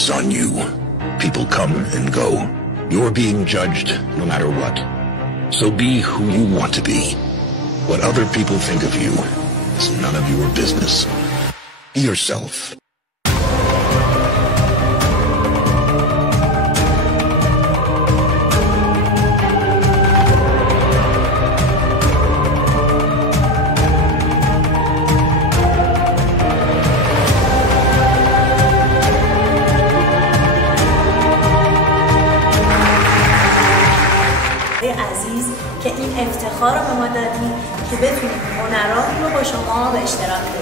It's on you. People come and go. You're being judged no matter what. So be who you want to be. What other people think of you is none of your business. Be yourself. عزیز که این افتخار رو به ما دادی که بتونیم هنرامون رو با شما به اشتراک بذاریم.